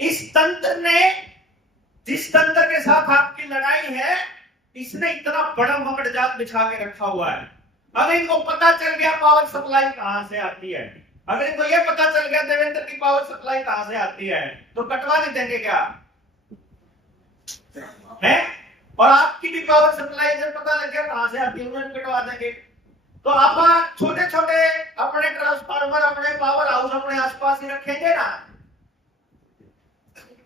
इस तंत्र ने, जिस तंत्र के साथ आपकी लड़ाई है, इसने इतना बड़ा मकड़ जाल बिछा के रखा हुआ है। अगर इनको पता चल गया पावर सप्लाई कहां से आती है, अगर इनको यह पता चल गया देवेंद्र की पावर सप्लाई कहां से आती है, तो कटवा नहीं देंगे क्या है? और आपकी भी पावर सप्लाई जब पता लग गया कहां से आती है, उन्हें कटवा देंगे। तो आप छोटे छोटे अपने ट्रांसफार्मर, अपने पावर हाउस अपने आसपास ही रखेंगे ना।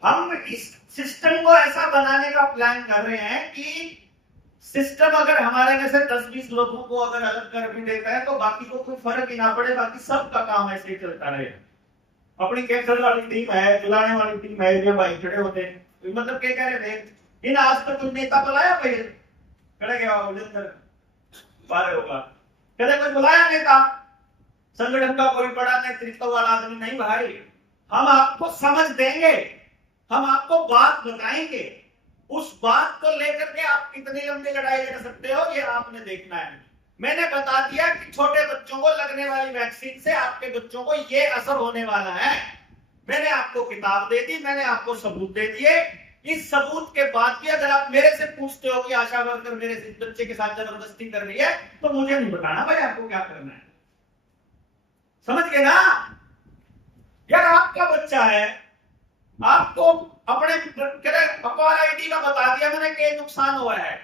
हम इस सिस्टम को ऐसा बनाने का प्लान कर रहे हैं कि सिस्टम अगर हमारे में से 10-20 लोगों को अगर अलग कर भी देता है तो बाकी को कोई फर्क ही ना पड़े, बाकी सबका काम ऐसे ही चलता रहे। अपनी कैंसर वाली टीम है, चलाने वाली टीम है, ये भाई खड़े होते हैं, मतलब क्या कह रहे थे इन आज तक कोई नेता बुलाया भाई खड़े गया बारे होगा, कदे कोई बुलाया नेता संगठन का कोई बड़ा नेतृत्व वाला आदमी नहीं भाई। हम आपको समझ देंगे, हम आपको बात बताएंगे, उस बात को लेकर के आप कितनी लंबी लड़ाई लड़ सकते हो ये आपने देखना है। मैंने बता दिया कि छोटे बच्चों को लगने वाली वैक्सीन से आपके बच्चों को ये असर होने वाला है। मैंने आपको किताब दे दी, मैंने आपको सबूत दे दिए। इस सबूत के बाद भी अगर आप मेरे से पूछते हो कि आशा वर्कर मेरे बच्चे के साथ जबरदस्ती कर रही है, तो मुझे नहीं बताना भाई आपको क्या करना है। समझ गए ना यार? आपका बच्चा है, आपको अपने अपार आईडी का बता दिया मैंने कि नुकसान हुआ है,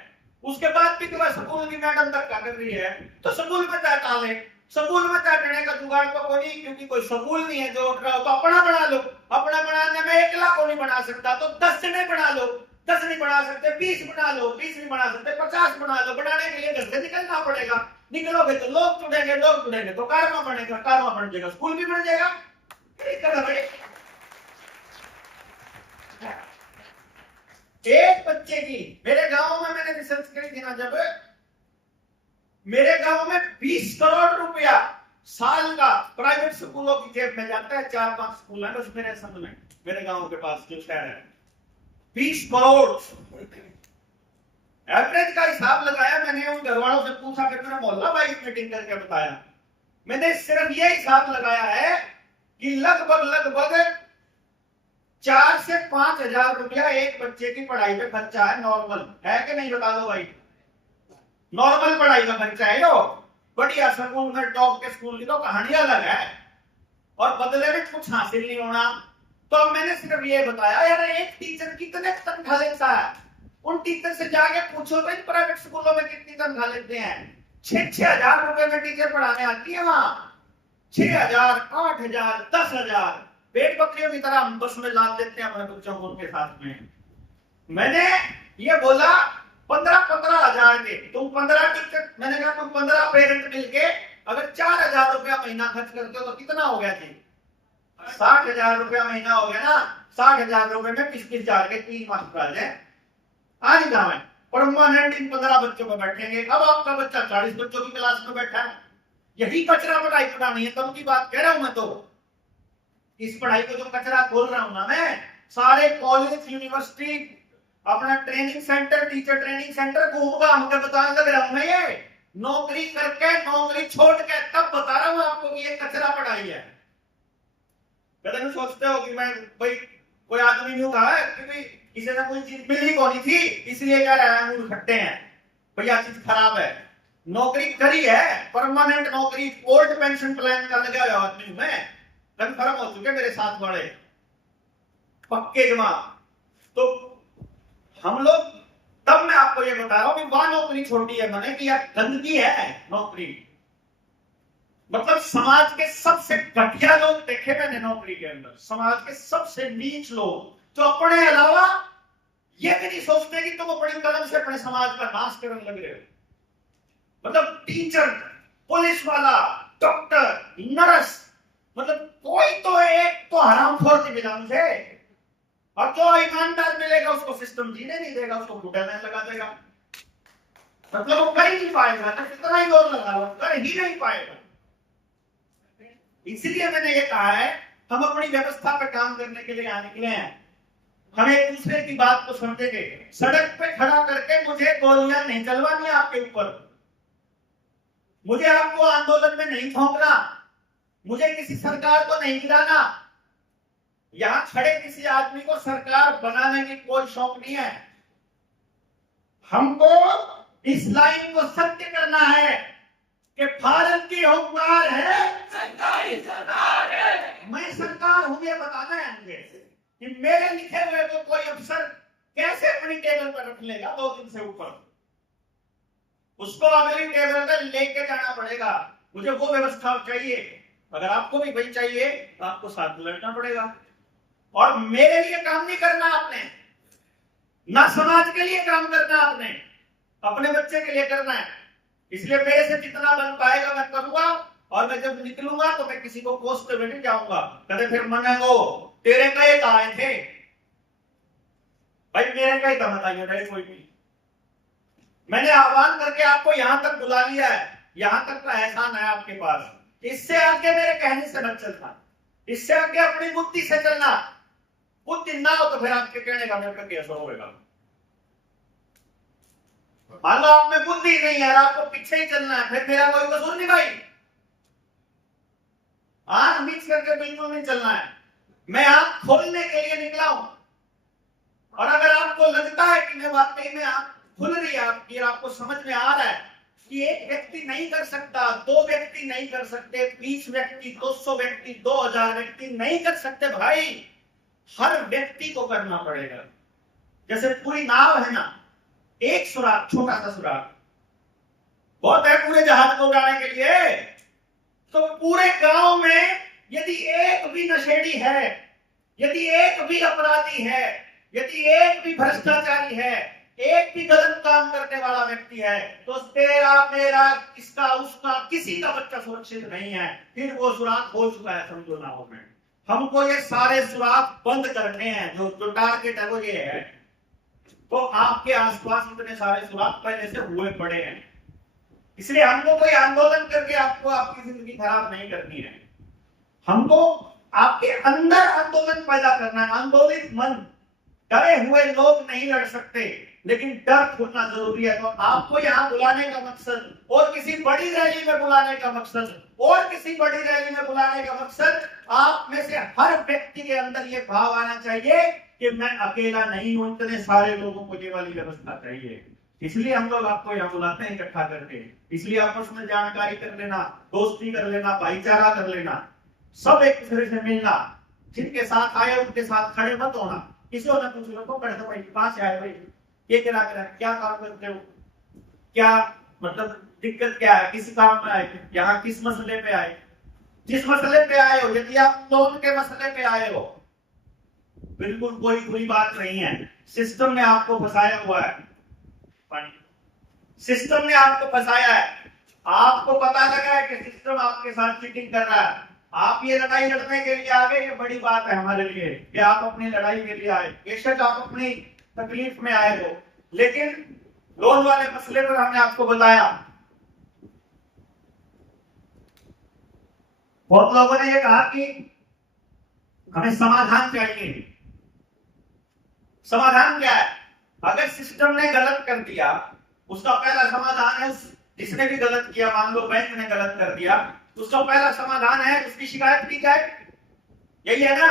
उसके बाद भी तुम्हें स्कूल की मैडम तक कर रही है, तो स्कूल में चाटा ले। स्कूल में चाटने का जुगाड़ तो कोई नहीं, क्योंकि कोई स्कूल नहीं है जो उठ रहा हो, तो अपना बना लो। अपना बनाने में 1 लाख को नहीं बना सकता तो 10 जने बना लो। 10 नहीं बना सकते 20 बना लो, 20 नहीं बना सकते 50 बना लो। बनाने के लिए घर से निकलना पड़ेगा, निकलोगे तो लोग जुड़ेंगे, लोग जुड़ेंगे तो कारवा बनेगा, कारवा बन जाएगा, स्कूल भी बन जाएगा। एक बच्चे की, मेरे गांव में मैंने रिसर्च करी थी ना, जब मेरे गांव में 20 करोड़ रुपया साल का प्राइवेट स्कूलों की जेब में जाता है। 4-5 स्कूल है बस मेरे संग में, मेरे गांव के पास जो शहर है, 20 करोड़ एवरेज का हिसाब लगाया मैंने। उन घर वालों से पूछा कि मेरा मोहल्ला भाई मीटिंग करके बताया, मैंने सिर्फ ये हिसाब लगाया है कि लगभग 4 से 5 हजार रुपया एक बच्चे की पढ़ाई पे खर्चा है। नॉर्मल है कि नहीं बता दो भाई? नॉर्मल पढ़ाई का खर्चा है यो। बढ़िया स्कूल में टॉप के स्कूल की तो कहानी अलग है, और बदले में कुछ हासिल नहीं होना। तो अब मैंने सिर्फ ये बताया यार एक टीचर कितने तनख्वाह लेता है, उन टीचर से जाके पूछो भाई प्राइवेट स्कूलों में कितनी तनख्वाह लेते हैं। 6-6 हजार रुपए में टीचर पढ़ाने आती है वहां। 6,000, 8,000, 10,000 पेट बकरियों की तरह हम बस में लाद देते हैं अपने बच्चों को उनके साथ में। मैंने ये बोला 15-15 हजार के तुम 15 टीचर, मैंने कहा तुम 15 पेरेंट मिलके अगर 4,000 रुपया महीना खर्च करते हो तो कितना हो गया जी? 60,000 रुपया महीना हो गया ना। 60,000 रुपए में 20-20 हजार के 3 मास्टर आ जाए, आ नहीं जाए परमानेंट इन 15 बच्चों में बैठेंगे। अब आपका बच्चा 40 बच्चों की क्लास में बैठा है, यही कचरा पढ़ाई पढ़ानी है। तब की बात कह रहा हूं मैं, तो इस पढ़ाई को जो कचरा खोल रहा हूं ना मैं, सारे कॉलेज यूनिवर्सिटी अपना training centre, teacher training centre घूमगा हमको बताने लग रहा हूं मैं। ये नौकरी करके नौकरी छोड़ के तब बता रहा हूं आपको कि ये कचरा पढ़ाई है। पहले सोचते हो कि मैं भाई कोई आदमी नहीं हुआ है, क्योंकि किसी ने कोई चीज मिली कौन थी इसलिए कह रहा है इकट्ठे हैं भैया चीज खराब है। नौकरी करी है, परमानेंट नौकरी, ओल्ड पेंशन प्लान का लगा हुआ आदमी में, कंफर्म हो चुके मेरे साथ वाले पक्के जमा। तो हम लोग, तब मैं आपको ये बता रहा हूं कि वहां नौकरी छोड़ी है मैंने कि यार गंदगी है नौकरी। मतलब समाज के सबसे घटिया लोग देखे मैंने नौकरी के अंदर, समाज के सबसे नीच लोग जो अपने अलावा ये भी नहीं सोचते कि तुम अपनी कलम से अपने समाज का नाश करने लग रहे हो। मतलब टीचर, पुलिस वाला, डॉक्टर, नर्स, मतलब कोई तो एक तो हरामखोर नहीं मिला मुझे, और जो ईमानदार मिलेगा उसको सिस्टम जीने नहीं देगा, उसको घुटने में लगा देगा। मतलब वो कर ही नहीं पाएगा, तो कितना ही जोर लगा लो कर ही नहीं पाएगा। इसलिए मैंने ये कहा है हम अपनी व्यवस्था पर काम करने के लिए यहाँ निकले हैं। हम एक दूसरे की बात को समझेंगे। सड़क पे खड़ा करके मुझे गोलियां नहीं चलवानी आपके ऊपर, मुझे आपको आंदोलन में नहीं ठोकना, मुझे किसी सरकार को नहीं गिराना। यहां खड़े किसी आदमी को सरकार बनाने की कोई शौक नहीं है। हमको इस लाइन को सत्य करना है कि भारत की हुकूमत है, सरकारी सरकार है। मैं सरकार हूं ये बताना है मुझे कि मेरे लिखे हुए को कोई अफसर कैसे अपनी टेबल पर रख लेगा 2 दिन से ऊपर, उसको अगली टेबल पर लेके जाना पड़ेगा। मुझे वो व्यवस्था चाहिए। अगर आपको भी वही चाहिए तो आपको साथ लड़ना पड़ेगा। और मेरे लिए काम नहीं करना आपने, ना समाज के लिए काम करना आपने, अपने बच्चे के लिए करना है। इसलिए मेरे से जितना बन पाएगा मैं करूंगा। और मैं जब निकलूंगा तो मैं किसी को कोसते हुए नहीं जाऊंगा, कहते फिर मनेगो तेरे कहे तो आए थे भाई, मेरे कहे तो बताइए रहे कोई भी। मैंने आह्वान करके आपको यहां तक बुला लिया है, यहां तक का एहसान है आपके पास। इससे आगे मेरे कहने से मत चलना, इससे आगे अपनी बुद्धि से चलना। बुद्धि ना हो तो फिर आपके कहने का मेरे को असर होगा। मान लो आप में बुद्धि नहीं है, आपको पीछे ही चलना है, फिर मेरा कोई कसूर नहीं भाई। आंख मिक्स करके बिल्कुल नहीं चलना है। मैं आंख खोलने के लिए निकला हूं। और अगर आपको लगता है कि मैं वाकई में आंख खुल रही है आपकी और आपको समझ में आ रहा है कि एक व्यक्ति नहीं कर सकता, 2 व्यक्ति नहीं कर सकते, 20 व्यक्ति, 200 व्यक्ति, 2000 व्यक्ति नहीं कर सकते भाई, हर व्यक्ति को करना पड़ेगा। जैसे पूरी नाव है ना, एक सुराग, छोटा सा सुराग बहुत है पूरे जहाज को उड़ाने के लिए। तो पूरे गांव में यदि एक भी नशेड़ी है, यदि एक भी अपराधी है, यदि एक भी भ्रष्टाचारी है, एक भी गलत काम करने वाला व्यक्ति है, तो तेरा मेरा किसका उसका किसी का बच्चा सुरक्षित नहीं है। फिर वो सुराग हो चुका है समझो नाव में। हमको ये सारे सुराग बंद करने हैं। जो टारगेट है वो ये है। तो आपके आसपास इतने सारे सुराग पहले से हुए पड़े हैं, इसलिए हमको कोई आंदोलन करके आपको आपकी जिंदगी खराब नहीं करनी है। हमको आपके अंदर आंदोलन पैदा करना है। आंदोलित मन, डरे हुए लोग नहीं लड़ सकते, लेकिन डर खोलना जरूरी है। तो आपको यहाँ बुलाने का मकसद और किसी बड़ी रैली में बुलाने का मकसद और किसी बड़ी रैली में बुलाने का मकसद, आप में से हर व्यक्ति के अंदर ये भाव आना चाहिए कि मैं अकेला नहीं हूं, इतने सारे लोगों को ये वाली व्यवस्था चाहिए। इसलिए हम लोग आपको यहाँ बुलाते हैं इकट्ठा करके। इसलिए आपस में जानकारी कर लेना, दोस्ती कर लेना, भाईचारा कर लेना, सब एक दूसरे से मिलना। जिनके साथ आए उनके साथ खड़े मत होना। किसी को ना कुछ लोगों को भाई कहां से आए भाई, ये क्या काम करते हो, क्या मतलब दिक्कत क्या है, किस काम में आए, यहाँ किस मसले पे आए। जिस मसले पे आए हो, यदि आप लोन के मसले पे आए हो, बिल्कुल कोई बुरी बात नहीं है। सिस्टम ने आपको फंसाया हुआ है, सिस्टम ने आपको फंसाया है। आपको पता लगा है कि सिस्टम आपके साथ चीटिंग कर रहा है। आप ये लड़ाई लड़ने के लिए आ गए, ये बड़ी बात है हमारे लिए कि आप अपनी लड़ाई के लिए आए। बेशक आप अपनी तकलीफ में आए हो, लेकिन लोन वाले मसले पर हमने आपको बताया। बहुत लोगों ने ये कहा कि हमें समाधान चाहिए। समाधान क्या है? अगर सिस्टम ने गलत कर दिया, उसका पहला समाधान है, जिसने भी गलत किया, मान लो बैंक ने गलत कर दिया, उसका पहला समाधान है उसकी शिकायत की जाए। यही है ना,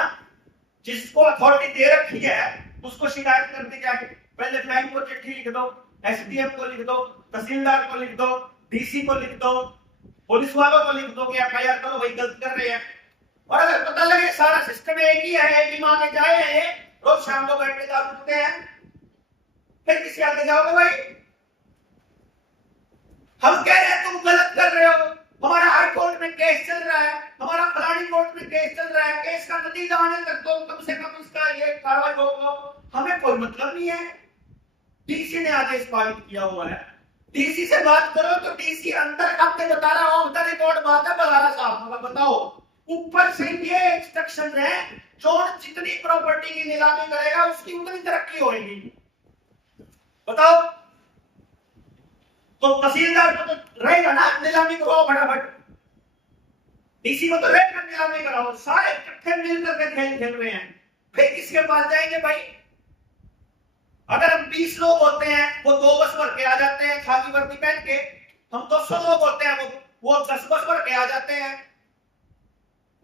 जिसको अथॉरिटी दे रखी है उसको शिकायत कर दी जाए। पहले बैंक को चिट्ठी लिख दो, एसडीएम को लिख दो, तहसीलदार को लिख दो, डीसी को लिख दो, पुलिस वालों को लिख दो कि एफआईआर करो भाई गलत कर रहे हैं। और अगर पता लगे सारा सिस्टम एक ही है, एक ही मांगे जाए, रोज शाम को बैठ के दारू पीते हैं, फिर किसी आगे जाओगे भाई? हम कह रहे हैं तुम गलत कर रहे हो, हमारा हाई कोर्ट में केस चल रहा है, हमारा फलानी कोर्ट में केस चल रहा है, केस का नतीजा आने तक तो कम से कम इसका ये कार्रवाई रोक लो। हमें कोई मतलब नहीं है। डीसी ने आदेश पारित किया हुआ है, डीसी से बात करो तो डीसी अंदर आपके बता रहा हूं, अंदर रिकॉर्ड बात है, बलारा साहब बताओ। ऊपर से ये इंस्ट्रक्शन है, चोर जितनी प्रॉपर्टी की नीलामी करेगा उसकी उतनी तरक्की होगी। बताओ, तो तहसीलदार को तो रहेगा ना नीलामी करो फटाफट, डीसी को तो रहेगा नीलामी कराओ। सारे इकट्ठे मिलकर के खेल खेल रहे हैं, फिर किसके पास जाएंगे भाई? अगर हम 20 लोग होते हैं, वो 2 बस भर के आ जाते हैं खाकी वर्दी पहन के। हम 200 लोग होते हैं, वो 10 बस भर के आ जाते हैं।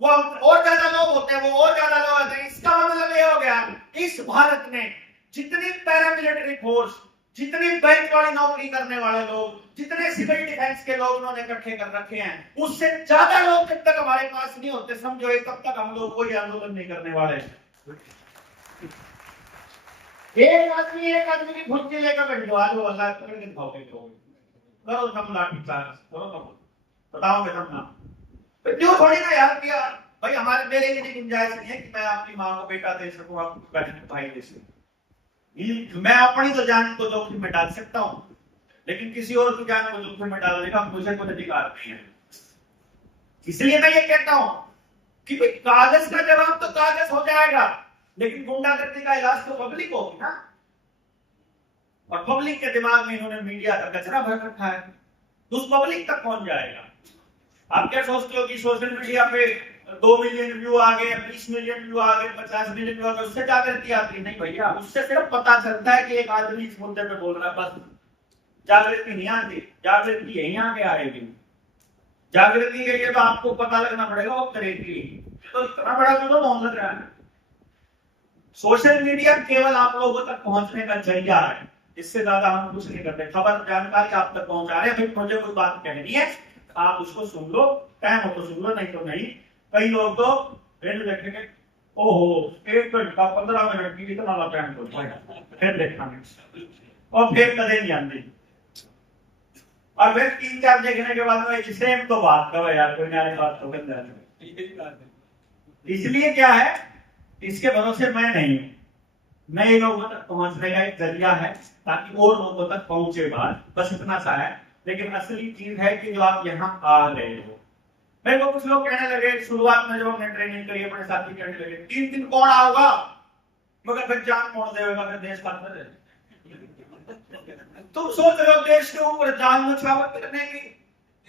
वो और ज्यादा लोग होते हैं, वो और ज्यादा लोग होते हैं। इसका मतलब ये हो गया, इस भारत में जितनी पैरामिलिट्री फोर्स, जितनी बैंक वाली नौकरी करने वाले लोग, जितने सिविल डिफेंस के लोग उन्होंने इकट्ठे कर रखे हैं, उससे ज्यादा लोग जब तक हमारे पास नहीं होते, समझो तब तक हम लोग कोई आंदोलन नहीं करने वाले। एक आदमी की फुर्ती लेकर बैठ जाओ, आज वो अल्लाह पकड़ के दिखाओगे, करो सब लाठी चार्ज करो, तो बताओगे सब ना। तो क्यों थोड़ी ना यार किया भाई, हमारे मेरे लिए गुंजाइश नहीं है कि मैं अपनी माँ को बेटा दे सकूं, आपको बहन को भाई दे सकूं। मैं अपनी तो जान को जोखिम में डाल सकता हूं, लेकिन किसी और की जान को जोखिम में डालने का मुझे कोई अधिकार नहीं है। इसलिए मैं ये कहता हूं कि भाई कागज का जवाब तो कागज हो जाएगा, लेकिन गुंडागर्दी का इलाज तो पब्लिक होगी ना। और पब्लिक के दिमाग में इन्होंने मीडिया का कचरा भर रखा है, तो उस पब्लिक तक पहुंच जाएगा। आप क्या सोचते हो कि सोशल मीडिया पे 2 मिलियन व्यू आ गए, 20 मिलियन व्यू आ गए, 50 मिलियन व्यू आ गए, उससे जागृति आती नहीं भैया। उससे सिर्फ पता चलता है कि एक आदमी इस मुद्दे पे बोल रहा है, बस जागृति नहीं आती। जागृति यहीं आगे आएगी। जागृति के लिए तो आपको पता लगना पड़ेगा वो करेगी, तो इतना बड़ा जो मामला रहा है। सोशल मीडिया केवल आप लोगों तक पहुंचने का जरिया है, इससे ज्यादा हम कुछ नहीं करते। खबर जानकारी आप तक पहुंचा रहे हैं, मुझे कोई बात कहनी है, आप उसको सुन लो, टाइम हो तो सुन लो, नहीं तो नहीं। कई लोग तो रेडियो देखेंगे, ओहो 1 घंटा 15 मिनट की इतना लंबा टाइम होता है, फिर देखेंगे और फिर कदे नहीं आती, और फिर 3-4 देखने के बाद में सेम तो बात करो यार, कोई नई बात तो कर। इसलिए क्या है, इसके भरोसे मैं नहीं हूं, नए लोगों तक पहुंचने का एक जरिया है ताकि और लोगों तक पहुंचे बात, बस इतना सा है। लेकिन असली चीज है कि जो आप यहाँ आ रहे हो, मेरे को कुछ लोग कहने लगे शुरुआत में जब हमने ट्रेनिंग करी, अपने साथी कहने लगे 3 दिन कौन आओगा, मगर फिर जान कौन देगा, फिर देश का। तुम सोच रहे हो देश के ऊपर जान नछावर करने की,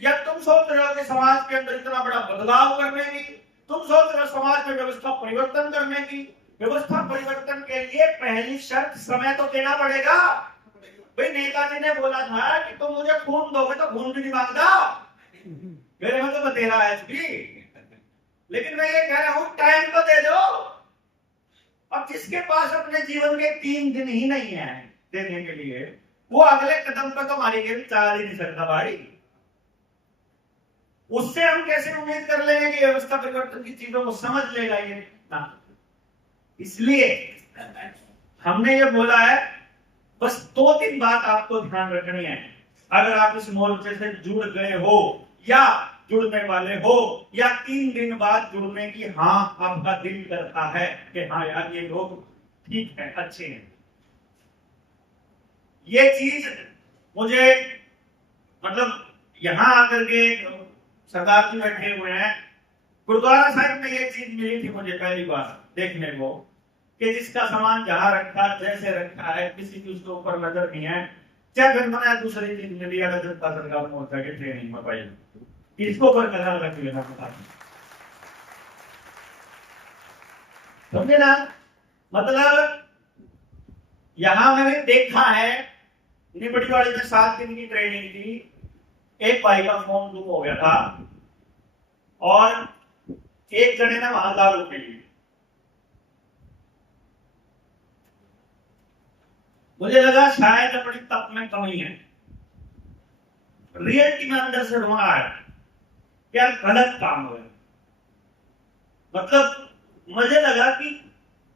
या तुम सोच रहे हो कि समाज के अंदर इतना बड़ा बदलाव करने की, तुम सोच रहे हो समाज में व्यवस्था परिवर्तन करने की। व्यवस्था परिवर्तन के लिए पहली शर्त समय तो देना पड़ेगा। भाई नेताजी ने बोला था कि तुम मुझे खून दोगे तो खून भी नहीं मांगता, मेरे में तो बतेरा है भी, लेकिन मैं ये कह रहा हूं टाइम तो दे दो। अब जिसके पास अपने जीवन के 3 दिन ही नहीं है देने के लिए, वो अगले कदम पर तो हमारे लिए चाल ही नहीं सकता भाई। उससे हम कैसे उम्मीद कर लेंगे कि व्यवस्था परिवर्तन की चीजों को समझ लेगा ये ना। इसलिए हमने ये बोला है, बस 2-3 बात आपको ध्यान रखनी है। अगर आप इस मोर्चे से जुड़ गए हो या जुड़ने वाले हो, या 3 दिन बाद जुड़ने की हाँ आपका दिल करता है कि हाँ यार ये लोग ठीक है, अच्छे हैं, ये चीज मुझे मतलब यहां आकर के सरदार जी बैठे हुए हैं, गुरुद्वारा साहिब में ये चीज मिली थी मुझे पहली बार देखने को, कि जिसका सामान जहां रखा जैसे रखा है, किसी की उसके ऊपर नजर नहीं है। क्या फिर मैंने दूसरी चीज मिली, अगर जनता सरकार मोर्चा के ट्रेनिंग में पाई, इसको पर ख्याल रख लेना समझे ना। मतलब यहां मैंने देखा है, निबड़ी वाली में 7 दिन की ट्रेनिंग थी, एक भाई का फोन गुम हो गया था और एक जने ने वहां दारू पी ली। मुझे लगा शायद अपनी तप में कमी है, रियलिटी में अंदर से रोना आया, क्या गलत काम हुआ। मतलब मुझे लगा कि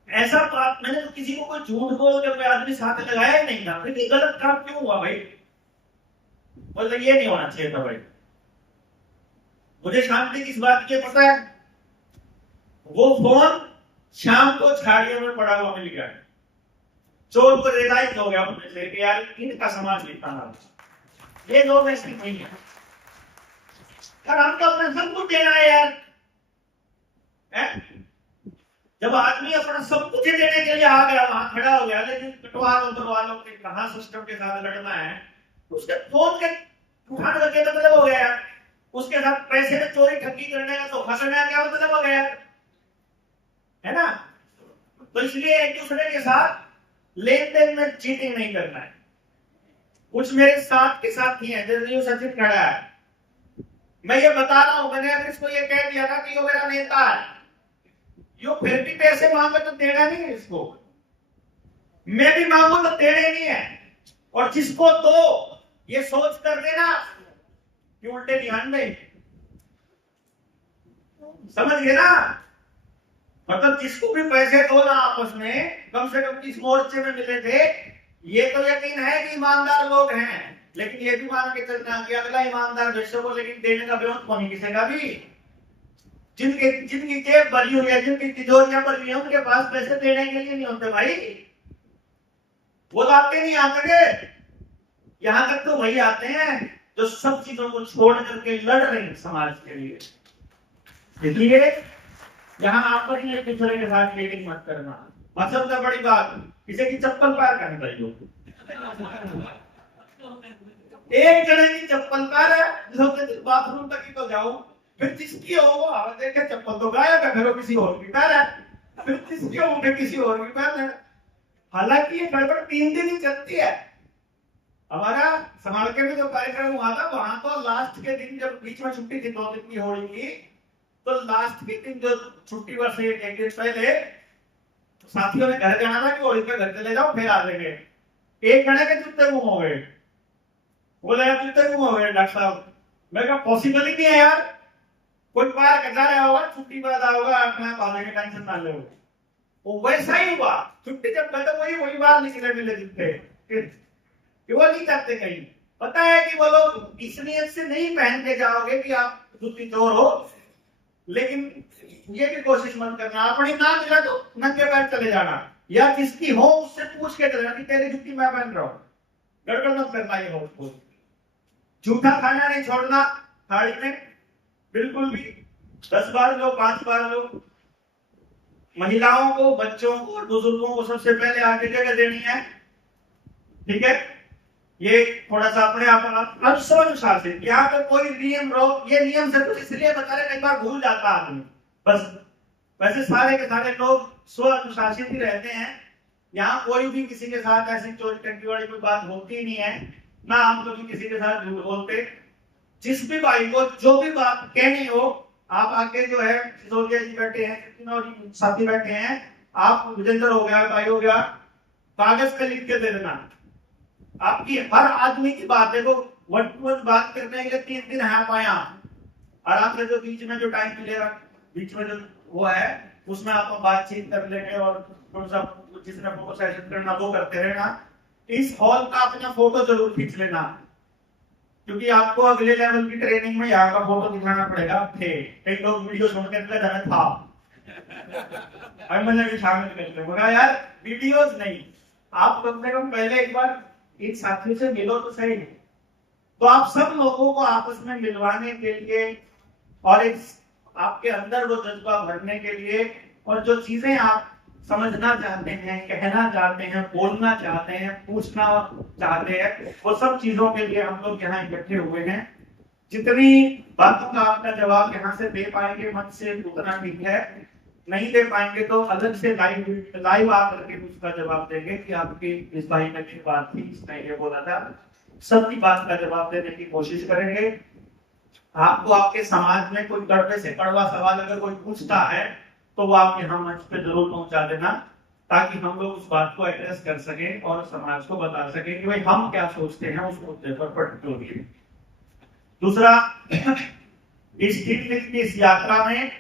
ऐसा बात, मैंने तो किसी को कोई झूठ बोल के कोई आदमी साथ लगाया ही नहीं था, लेकिन गलत काम क्यों हुआ भाई, मतलब ये नहीं होना चाहिए था भाई। मुझे शांति किस बात की पता है, वो फोन शाम को झाड़ियों में पड़ा हुआ मिल गया, चोर को रियलाइज हो गया उनमें से कि यार इनका समाज कितना, ये लोग ऐसे नहीं है यार, हम तो अपना सब कुछ देना है यार है? जब आदमी अपना सब कुछ देने के लिए आ गया, वहां खड़ा हो गया, लेकिन कटवालों उतरवालों के कहा सिस्टम के साथ लड़ना है, उसके फोन के उठाने का क्या मतलब हो गया, उसके साथ पैसे में चोरी ठगी करने का धोखा करने का क्या मतलब हो गया, है ना। तो इसलिए एक दूसरे के साथ लेन देन में चीटिंग नहीं करना है। कुछ मेरे साथ के साथ ही है, जैसे सचिन खड़ा है, मैं ये बता रहा हूं, मैंने अगर इसको ये कह दिया ना कि यो मेरा नेता है, यो फिर भी पैसे मांगे तो देना नहीं है इसको, मैं भी मांगू तो देने नहीं है। और जिसको दो ये सोच कर देना कि उल्टे ध्यान दे, समझ गए ना? मतलब जिसको भी पैसे दो ना आपस में, कम से कम इस मोर्चे में मिले थे, ये तो यकीन है कि ईमानदार लोग हैं, लेकिन ये भी मान के चलना कि अगला ईमानदार वैसे को लेकिन देने का विरोध कौन किसेगा भी। जिनकी जेब भरी हुई है, जिनकी तिजोरियां भरी हुई है, उनके पास पैसे देने के लिए नहीं होते भाई, वो लाते नहीं आते। यहां तक तो वही आते हैं जो सब चीजों को छोड़ करके लड़ रहे हैं समाज के लिए। इसलिए यहां आपस में एक दूसरे के साथ मीटिंग मत करना। और सबसे बड़ी बात, किसी की चप्पल पैर करने चाहिए, एक जने की चप्पल पैर है, बाथरूम तक ही तो जाओ, फिर जिसकी हो वो देखे चप्पल तो गायब है, फिर किसी और की पैर है, फिर जिसकी हो फिर किसी और की पैर है। हालांकि ये गड़बड़ 3 दिन ही चलती है। हमारा समाज के में जो कार्यक्रम हुआ था, वहां तो लास्ट के दिन जब बीच में छुट्टी थी 2 दिन की होली की, तो लास्ट के दिन जो छुट्टी वर्ष एक दिन पहले साथियों ने घर जाना था कि होली पे घर चले जाओ फिर आ जाएंगे। एक घंटे के जूते गुम हो गए, बोले यार जूते गुम हो गए डॉक्टर साहब। मैं कहा पॉसिबल ही नहीं है यार, कोई बाहर कटा रहा होगा, छुट्टी पर आया होगा, अपना पाने की टेंशन ना ले। वो वैसा ही हुआ, छुट्टी जब खत्म हुई वही बाहर निकले मिले जूते, कि वो नहीं चाहते कहीं। पता है कि वो लोग इस नियत से नहीं पहन के जाओगे कि आप जूती चोर हो, लेकिन ये भी कोशिश मत करना, अपनी ना मिला तो नंगे पैर चले जाना, या जिसकी हो उससे पूछ के चले जाना कि तेरी जूती मैं पहन रहा हूं। गड़बड़ मत करना, ये हो झूठा खाना नहीं छोड़ना थाली में बिल्कुल भी। 10 बार लो, 5 बार लो। महिलाओं को, बच्चों को और बुजुर्गों को सबसे पहले आगे जगह देनी है, ठीक है? ये थोड़ा सा अपने आप अनुशासित, यहाँ पे कोई नियम ये नियम सिर्फ इसलिए बता रहे, कई बार भूल जाता आदमी बस। वैसे सारे के सारे लोग स्व अनुशासित ही रहते हैं। यहाँ कोई भी किसी के साथ ऐसी चोरी टंकी वाली कोई बात होती ही नहीं है, ना हम कभी किसी के साथ झूठ बोलते। जिस भी भाई को जो भी बात कहनी हो, आप आके जो है सिसोदिया जी बैठे हैं, तीनों साथी बैठे हैं, आप विजेंद्र हो गया, भाई हो गया, कागज पे लिख के दे देना। आपकी हर आदमी की बात, देखो वन टू वन बात करने के लिए 3 दिन है पाया, आराम से जो बीच में जो टाइम मिलेगा, बीच में जो वो है उसमें आप बातचीत कर लेंगे, और थोड़ा सा जिसने फोटो सेशन करना वो करते रहना। इस हॉल का अपना फोटो जरूर खींच लेना, क्योंकि आपको अगले लेवल की ट्रेनिंग में यहाँ का फोटो दिखाना पड़ेगा। थे कई लोग वीडियो सुनने के लिए था मुझे भी शामिल करते, बोला यार वीडियोस नहीं, आप कम से कम पहले एक बार एक साथी से मिलो तो सही। तो आप सब लोगों को आपस में मिलवाने के लिए और एक आपके अंदर वो जज्बा भरने के लिए, और जो चीजें आप समझना चाहते हैं, कहना चाहते हैं, बोलना चाहते हैं, पूछना चाहते हैं, वो सब चीजों के लिए हम लोग यहाँ इकट्ठे हुए हैं। जितनी बातों का आपका जवाब यहाँ से दे पाएंगे मन से उतना ठीक है, नहीं दे पाएंगे तो अलग से लाइव आकर के उसका जवाब देंगे कि आपकी इस भाई ने की बात थी, इसने ये बोला था। सबकी बात का जवाब देने की कोशिश करेंगे। आपको आपके समाज में कोई कड़वे से कड़वा सवाल अगर कोई पूछता है तो वो आप यहाँ मंच पे जरूर पहुंचा देना, ताकि हम लोग उस बात को एड्रेस कर सके और समाज को बता सके कि भाई हम क्या सोचते हैं उस मुद्दे पर पर्टिकुलरली। दूसरा, इस यात्रा में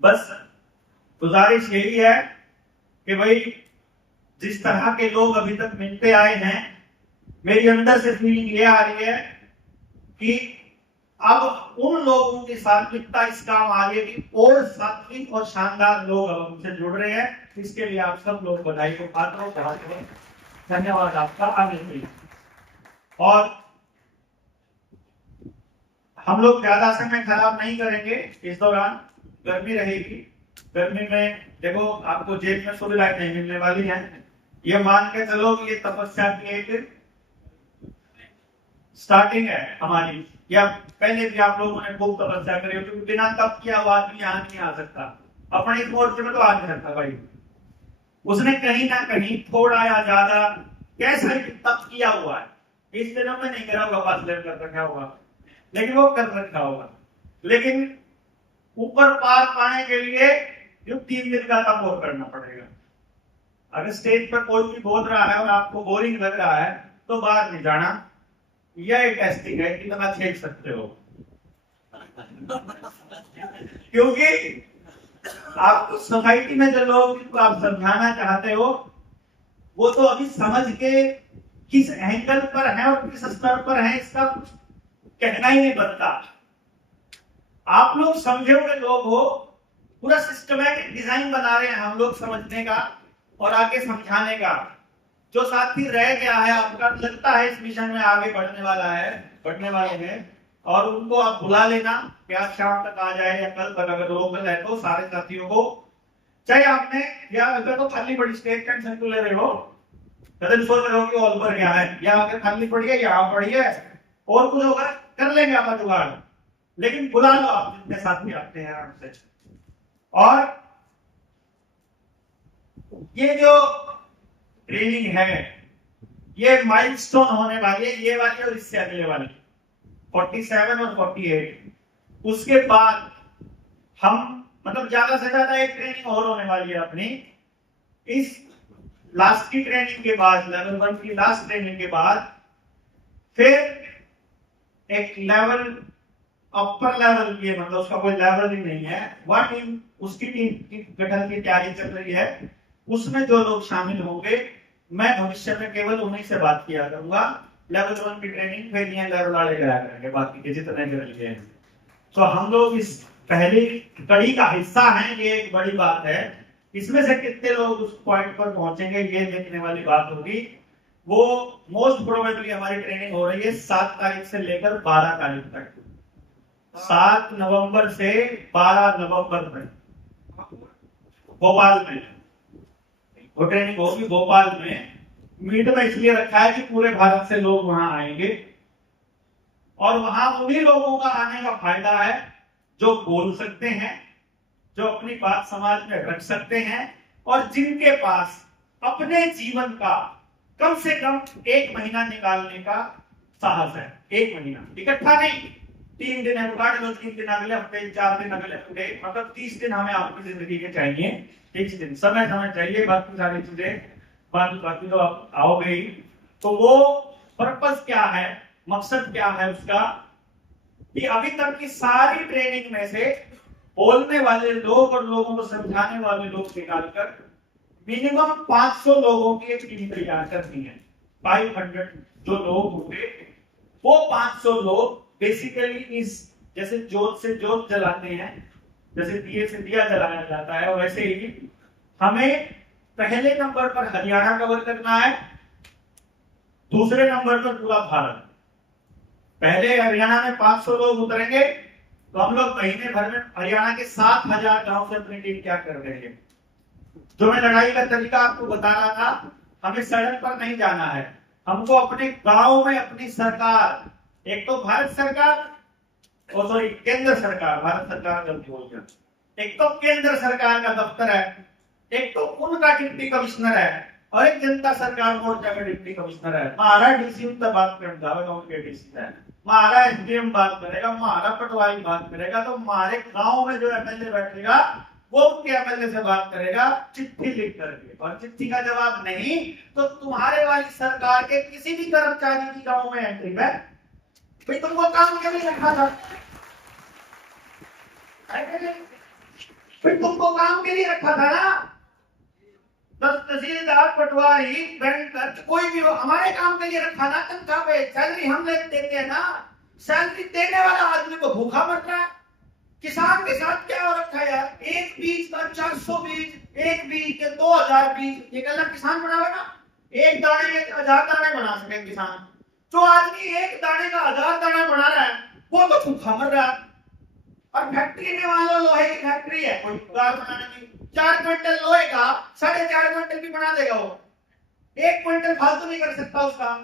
बस गुजारिश यही है कि भाई जिस तरह के लोग अभी तक मिलते आए हैं, मेरी अंदर से फीलिंग ये आ रही है कि अब उन लोगों की सात्विकता इस काम आ रही है कि और सात्विक और शानदार लोग अब हमसे जुड़ रहे हैं। इसके लिए आप सब लोग बधाई को पात्र हो, धन्यवाद आपका। आगे और हम लोग ज्यादा समय खराब नहीं करेंगे, इस दौरान गर्मी रहेगी। गर्मी में देखो आपको जेब में सुविधाएं नहीं मिलने वाली है, ये मान के चलो कि ये तपस्या की एक स्टार्टिंग है हमारी, या पहले भी आप लोगों ने खूब तपस्या करी, क्योंकि बिना तप किया हुआ आदमी यहाँ नहीं आ सकता। अपने इस मोर्चे में तो आ नहीं सकता भाई, उसने कहीं ना कहीं थोड़ा या ज्यादा कैसा तप किया हुआ है, इस दिनों में नहीं करा होगा, पास कर रखा होगा, लेकिन वो कर रखा होगा। लेकिन ऊपर पार पाने के लिए जो 3 दिन का तप करना पड़ेगा। अगर स्टेज पर कोई भी बोल रहा है और आपको बोरिंग लग रहा है तो बाहर नहीं जाना। यह टेस्टिंग है, कितना खेल सकते हो। क्योंकि आप सोसाइटी में जो लोग जिनको आप समझाना चाहते हो वो तो अभी समझ के किस एंगल पर है और किस स्तर पर है इसका कुछ कहना ही नहीं बनता। आप लोग समझे हुए लोग हो, पूरा सिस्टमैटिक डिजाइन बना रहे हैं हम लोग समझने का और आगे समझाने का। जो साथी रह गया है आपका लगता है इस मिशन में आगे बढ़ने वाले हैं, और उनको आप बुला लेना कि आप शाम तक आ जाए या कल तक, अगर लोकल है तो सारे साथियों को। चाहे आपने या अगर तो खाली बड़ी स्टेज टेंशन तो ले रहे हो, कदम सोच रहे हो कि ऑल पर क्या है, या अगर खाली पड़ी है यहाँ पड़ी है और कुछ होगा कर लेंगे आप जुगाड़, लेकिन बुला लो आप जितने साथी आते हैं आराम से। और ये जो ट्रेनिंग है ये माइलस्टोन होने वाली है, ये वाली और इससे अगले वाली 47 और 48। उसके बाद हम मतलब ज्यादा से ज्यादा एक ट्रेनिंग और होने वाली है अपनी। इस लास्ट की ट्रेनिंग के बाद, लेवल 1 की लास्ट ट्रेनिंग के बाद फिर एक लेवल अपर लेवल की, मतलब उसका कोई लेवल ही नहीं है, वह टीम उसकी टीम की गठन की तैयारी चल रही है। उसमें जो लोग शामिल होंगे मैं भविष्य में केवल उन्हीं से बात किया करूंगा। लेवल 1 की ट्रेनिंग फिर ये लेवल वाले कराया करेंगे, बाकी के जितने करेंगे। तो हम लोग इस पहली कड़ी का हिस्सा हैं, ये एक बड़ी बात है। इसमें से कितने लोग उस पॉइंट पर पहुंचेंगे ये देखने वाली बात होगी। वो मोस्ट प्रोबेबली हमारी ट्रेनिंग हो रही है 7 तारीख से लेकर 12 तारीख तक, 7 नवंबर से 12 नवंबर तक भोपाल में वो ट्रेनिंग होगी। भोपाल में मीट में इसलिए रखा है कि पूरे भारत से लोग वहां आएंगे और वहां उन्हीं लोगों का आने का फायदा है जो बोल सकते हैं, जो अपनी बात समाज में रख सकते हैं और जिनके पास अपने जीवन का कम से कम 1 महीना निकालने का साहस है। 1 महीना इकट्ठा नहीं, 3 दिन है काट लो, 3 दिन अगले हफ्ते, 4 दिन अगले हफ्ते, मतलब 30 दिन हमें आपकी जिंदगी के चाहिए। 30 दिन समय चाहिए, बाकी सारी चीजें बाकी तो आप आओगे ही। तो वो पर्पस क्या है, मकसद क्या है उसका, कि अभी तक की सारी ट्रेनिंग में से बोलने वाले लोग और लोगों को समझाने वाले लोग निकालकर मिनिमम 500 लोगों की एक टीम तैयार करनी है। 500 जो लोग होंगे वो 500 लोग बेसिकली इस जैसे जोत से जोत जलाते हैं, जैसे दिए से दिया जलाया जाता है, वैसे ही हमें पहले नंबर पर हरियाणा कवर करना है, दूसरे नंबर पर पूरा भारत। पहले हरियाणा में 500 लोग उतरेंगे तो हम लोग महीने भर में हरियाणा के 7000 गांव से अपनी टीम क्या कर देंगे। जो मैं लड़ाई का तरीका आपको बता रहा था, हमें सड़क पर नहीं जाना है, हमको अपने गांव में अपनी सरकार, एक तो भारत सरकार और सॉरी केंद्र सरकार, भारत सरकार गलती बोल गया, एक तो केंद्र सरकार का दफ्तर है, एक तो उनका डिप्टी कमिश्नर है और एक जनता सरकार मोर्चा का डिप्टी कमिश्नर है। हमारा डीसी उनसे बात करेगा, गांव के डीसी है, हमारा एसडीएम बात करेगा, हमारा पटवारी बात करेगा, तो हमारे गांव में जो एमएलए बैठेगा वो उनके एमएलए से बात करेगा चिट्ठी लिख करके, और चिट्ठी का जवाब नहीं तो तुम्हारे वाली सरकार के किसी भी कर्मचारी की गांव में एंट्री है। भाई तुमको काम के लिए रखा था, भाई तुमको काम के लिए रखा था ना, तहसीलदार पटवारी बैंकर कोई भी हो, हमारे काम के लिए रखा ना, तनख्वाह पे सैलरी हम देते हैं ना। सैलरी देने वाला आदमी को भूखा मर रहा है। किसान के साथ क्या हो रखा है यार, एक बीज का 400 बीज, एक बीज के 2000 बीज, ये कहना किसान बनावेगा। एक दाने के 1000 दाने बना सके किसान, जो आदमी एक दाने का 1000 दाना बना रहा है वो तो भूखा मर रहा है। और फैक्ट्री में मान लो लोहे की फैक्ट्री है, कोई कार बनाने की, 4 क्विंटल लोहे का 4.5 क्विंटल भी बना देगा वो, 1 क्विंटल फालतू नहीं कर सकता उसका।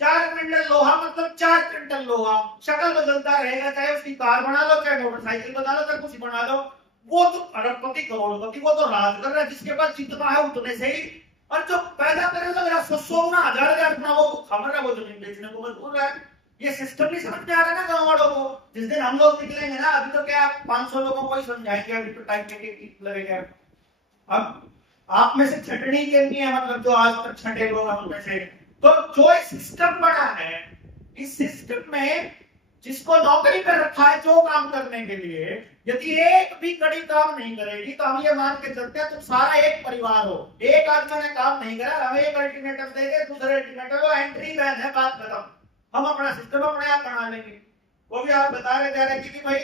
4 क्विंटल लोहा मतलब 4 क्विंटल लोहा, शक्ल बदलता रहेगा, चाहे उसकी कार बना लो, चाहे मोटरसाइकिल बना लो, चाहे कुछ बना लो, वो तो अरबपति करोड़पति, वो तो राज कर रहा है, जिसके पास जितना है उतने से ही। और जो पैदा करे लग रहा 100 गुना 1000 गुना वो खबर है, वो जमीन बेचने को मजबूर है। ये सिस्टम नहीं समझ में आ रहा ना गाँव वालों को। जिस दिन हम लोग निकलेंगे ना, अभी तो क्या 500 लोगों को ही समझाएंगे, अभी तो टाइम लगेगा। अब आप में से छटनी करनी है, मतलब जो आज तक छठे लोग हम में से, तो जो सिस्टम बना है, इस सिस्टम में जिसको नौकरी पर रखा है जो काम करने के लिए, यदि एक भी कड़ी काम नहीं करेगी तो हम ये मान के चलते हैं तुम सारा एक परिवार हो। एक आदमी ने काम नहीं करा, हमें एक अल्टीमेटम देंगे, दूसरे अल्टीमेटम वो एंट्री बैन है, बात खत्म, हम अपना सिस्टम अपने आप बना लेंगे। वो भी आप बता रहे थे कि भाई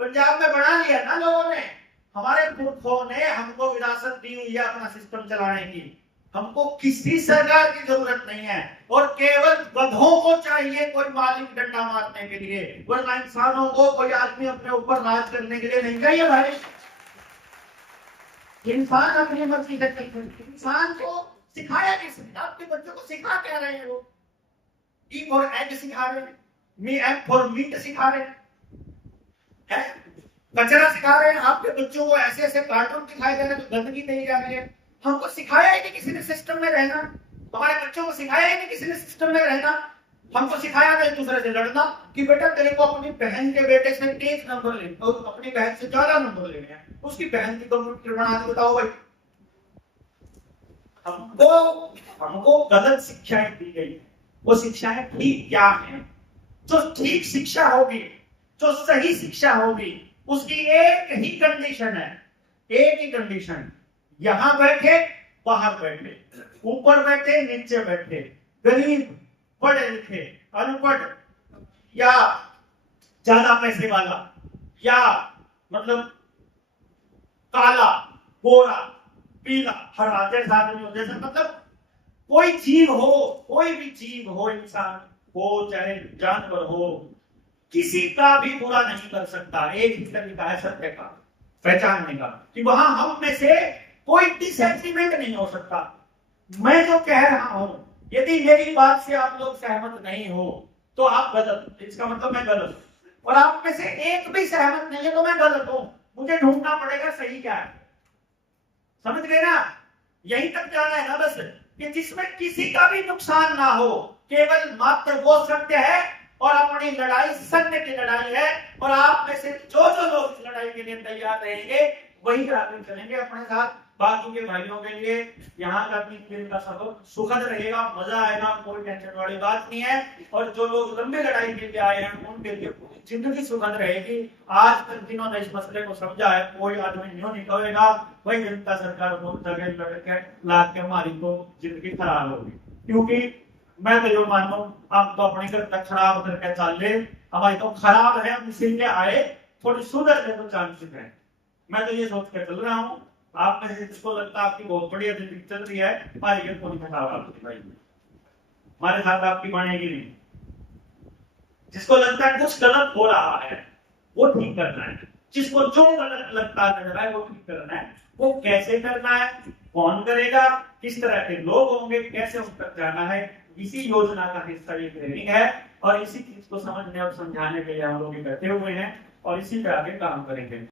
पंजाब में बना लिया ना लोगों ने, हमारे पुरखों ने हमको विरासत दी हुई है अपना सिस्टम चलाने की, हमको किसी सरकार की जरूरत नहीं है, और केवल गधों को चाहिए कोई मालिक डंडा मारने के लिए, वरना इंसानों को कोई आदमी अपने ऊपर राज करने के लिए नहीं चाहिए भाई। इंसान अपनी मर्जी से, इंसान को सिखाया किसने? आपके बच्चों को सिखा क्या रहे हैं? वो ई फॉर एग सिखा रहे हैं, मी एम फॉर मीट सिखा रहे हैं, कचरा सिखा रहे हैं। आपके बच्चों को ऐसे ऐसे कार्टून दिखाई दे रहे हैं जो गंदगी नहीं जा रही है। हमको सिखाया ही नहीं किसी ने सिस्टम में रहना, हमारे बच्चों को सिखाया ही नहीं किसी ने सिस्टम में रहना। हमको सिखाया था एक दूसरे से लड़ना, कि बेटा तेरे को अपनी बहन के बेटे से 1 नंबर ले, और अपनी बहन से 14 नंबर लेने हैं, उसकी बहन की कंप्यूटर बना के बताओ भाई। हमको गलत शिक्षाएं दी गई। वो शिक्षाएं ठीक क्या है? जो ठीक शिक्षा होगी, जो सही शिक्षा होगी, उसकी एक ही कंडीशन है, एक ही कंडीशन, यहां बैठे बाहर बैठे, ऊपर बैठे नीचे बैठे, गरीब पढ़े लिखे अनपढ़, या ज्यादा पैसे वाला, या मतलब काला गोरा पीला हरा, जैसा आदमी हो, जैसा मतलब कोई जीव हो, कोई भी जीव हो, इंसान हो चाहे जानवर हो, किसी का भी बुरा नहीं कर सकता। एक ही तरीका है सत्य का पहचानने का, कि वहां हम में से कोई डिसएग्रीमेंट नहीं हो सकता। मैं जो कह रहा हूं, यदि मेरी बात से आप लोग सहमत नहीं हो तो आप गलत, इसका मतलब मैं गलत, और आप में से एक भी सहमत नहीं है तो मैं गलत हूं। मुझे ढूंढना पड़ेगा सही क्या है, समझ गए ना? यहीं तक जाना है ना बस, कि जिसमें किसी का भी नुकसान ना हो, केवल मात्र वो सत्य है, और अपनी लड़ाई सत्य की लड़ाई है, और आप में से जो जो लोग इस लड़ाई के लिए तैयार रहेंगे वही आगे चलेंगे अपने साथ। बाकी के भाइयों के लिए यहाँ का दिन का सफर सुखद रहेगा, मजा आएगा, कोई टेंशन वाली बात नहीं है। और जो लोग लंबे लड़ाई के लिए आए हैं उनके लिए जिंदगी सुखद रहेगी। आज तक जिन्होंने इस मसले को समझा है, कोई आदमी न्यू नहीं कहेगा वही जनता सरकार को लड़के ला के हमारी तो जिंदगी खराब होगी। क्योंकि मैं तो जो मानो आप तो अपने घर तक खराब करके चल ले, हमारी तो खराब है, हम इसीलिए आए, थोड़ी सुधरने को चांसेस है। मैं तो ये सोच कर चल रहा हूँ, आप में से जिसको लगता है आपकी बहुत बढ़िया जिंदगी चल रही है, हमारी घर थोड़ी खराब भाई, हमारे साथ आपकी बनेगी नहीं। जिसको लगता है कुछ गलत हो रहा है वो ठीक करना है, जिसको जो गलत लगता है वो ठीक करना है। वो कैसे करना है, कौन करेगा, किस तरह के लोग होंगे, कैसे उस तक जाना है, इसी योजना का हिस्सा ये ट्रेनिंग है। और इसी चीज को समझने और समझाने के लिए हम लोग इकट्ठे हुए हैं और इसी पे आगे काम करेंगे।